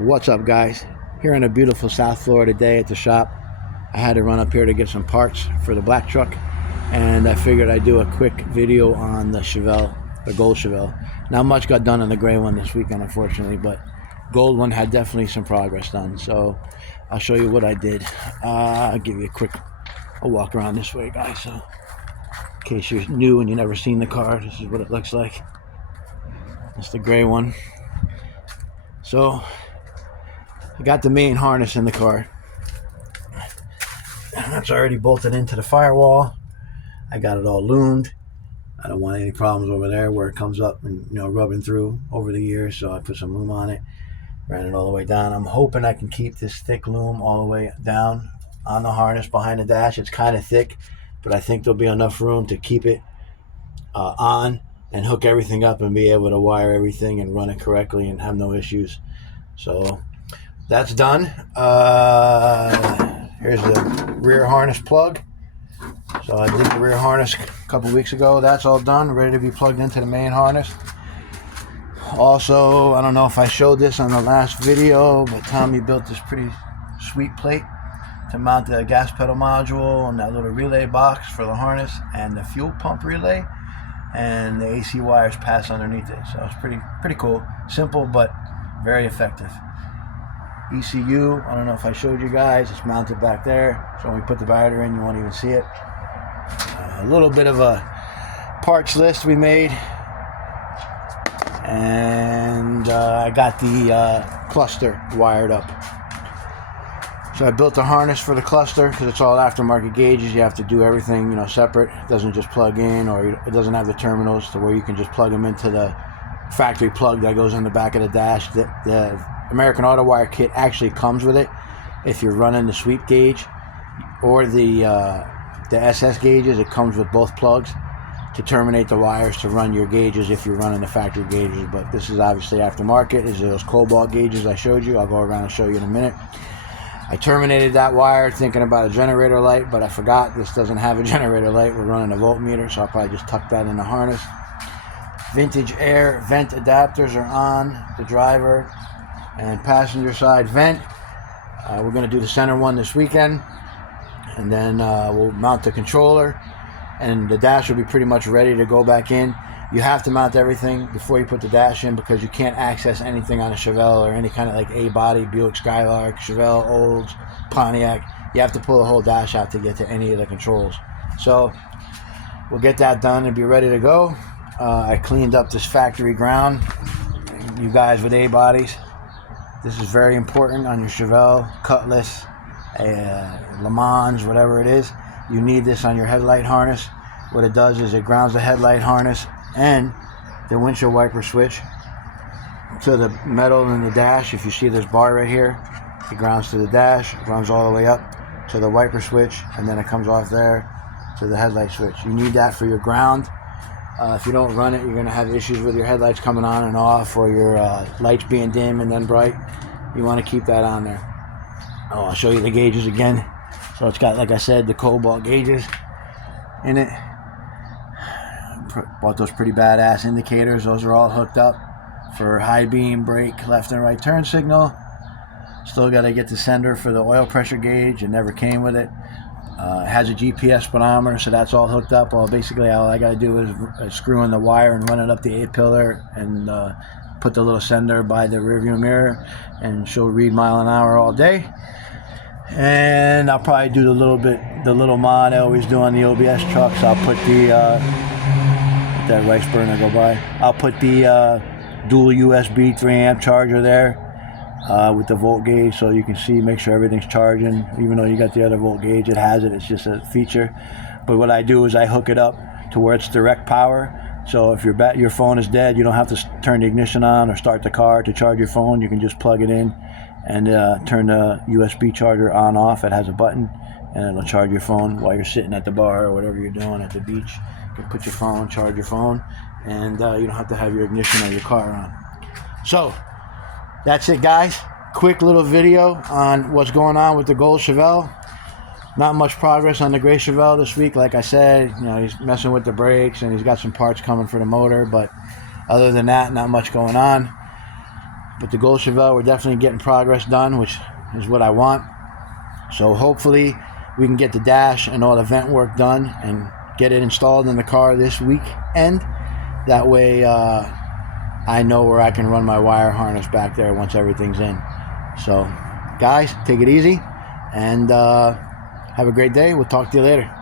What's up, guys? Here on a beautiful South Florida day at the shop. I had to run up here to get some parts for the black truck, and I figured I'd do a quick video on the chevelle, the gold chevelle. Not much got done on the gray one this weekend, unfortunately, but gold one had definitely some progress done. So I'll show you what I did. I'll give you a walk around this way, guys. So in case you're new and you've never seen the car, this is what it looks like. It's the gray one. So I got the main harness in the car. That's already bolted into the firewall. I got it all loomed. I don't want any problems over there where it comes up and rubbing through over the years, so I put some loom on it, ran it all the way down. I'm hoping I can keep this thick loom all the way down on the harness behind the dash. It's kind of thick, but I think there'll be enough room to keep it on and hook everything up and be able to wire everything and run it correctly and have no issues. So that's done. Here's the rear harness plug. So I did the rear harness a couple weeks ago. That's all done, ready to be plugged into the main harness. Also, I don't know if I showed this on the last video, but Tommy built this pretty sweet plate to mount the gas pedal module and that little relay box for the harness and the fuel pump relay, and the AC wires pass underneath it. So it's pretty cool. Simple, but very effective. ECU, I don't know if I showed you guys, it's mounted back there, so when we put the battery in you won't even see it. A little bit of a parts list we made, and I got the cluster wired up. So I built the harness for the cluster because it's all aftermarket gauges. You have to do everything separate. It doesn't just plug in, or it doesn't have the terminals to where you can just plug them into the factory plug that goes in the back of the dash. The American Auto Wire kit actually comes with it if you're running the sweep gauge or the SS gauges. It comes with both plugs to terminate the wires to run your gauges if you're running the factory gauges. But this is obviously aftermarket. These are those cobalt gauges I showed you. I'll go around and show you in a minute. I terminated that wire thinking about a generator light, but I forgot this doesn't have a generator light. We're running a voltmeter, so I'll probably just tuck that in the harness. Vintage air vent adapters are on the driver and passenger side vent. We're going to do the center one this weekend, and then we'll mount the controller, and the dash will be pretty much ready to go back in. You have to mount everything before you put the dash in because you can't access anything on a Chevelle or any kind of like A-body, Buick Skylark, Chevelle, Olds, Pontiac. You have to pull the whole dash out to get to any of the controls. So we'll get that done and be ready to go. I cleaned up this factory ground. You guys with A-bodies, this is very important on your Chevelle, Cutlass, Le Mans, whatever it is. You need this on your headlight harness. What it does is it grounds the headlight harness and the windshield wiper switch to the metal in the dash. If you see this bar right here, it grounds to the dash, it runs all the way up to the wiper switch, and then it comes off there to the headlight switch. You need that for your ground. If you don't run it, you're going to have issues with your headlights coming on and off, or your lights being dim and then bright. You want to keep that on there. Oh, I'll show you the gauges again. So it's got, like I said, the cobalt gauges in it. Bought those pretty badass indicators. Those are all hooked up for high beam, brake, left and right turn signal. Still got to get the sender for the oil pressure gauge. It never came with it. It has a GPS speedometer, so that's all hooked up. Well, basically all I got to do is screw in the wire and run it up the A-pillar and put the little sender by the rearview mirror, and she'll read mile an hour all day. And I'll probably do the little mod I always do on the OBS trucks. I'll put the that rice burner go by. I'll put the dual USB 3-amp charger there with the volt gauge, so you can see, make sure everything's charging. Even though you got the other volt gauge, it has it. It's just a feature. But what I do is I hook it up to where it's direct power. So if your phone is dead, you don't have to turn the ignition on or start the car to charge your phone. You can just plug it in and turn the USB charger on off. It has a button, and it'll charge your phone while you're sitting at the bar or whatever you're doing at the beach. You can put your phone, charge your phone, and you don't have to have your ignition or your car on. So that's it, guys. Quick little video on what's going on with the gold Chevelle. Not much progress on the gray Chevelle this week. Like I said, he's messing with the brakes and he's got some parts coming for the motor, but other than that, not much going on. with the gold chevelle, we're definitely getting progress done, which is what I want. So hopefully we can get the dash and all the vent work done and get it installed in the car this weekend. That way I know where I can run my wire harness back there once everything's in. So guys, take it easy and have a great day. We'll talk to you later.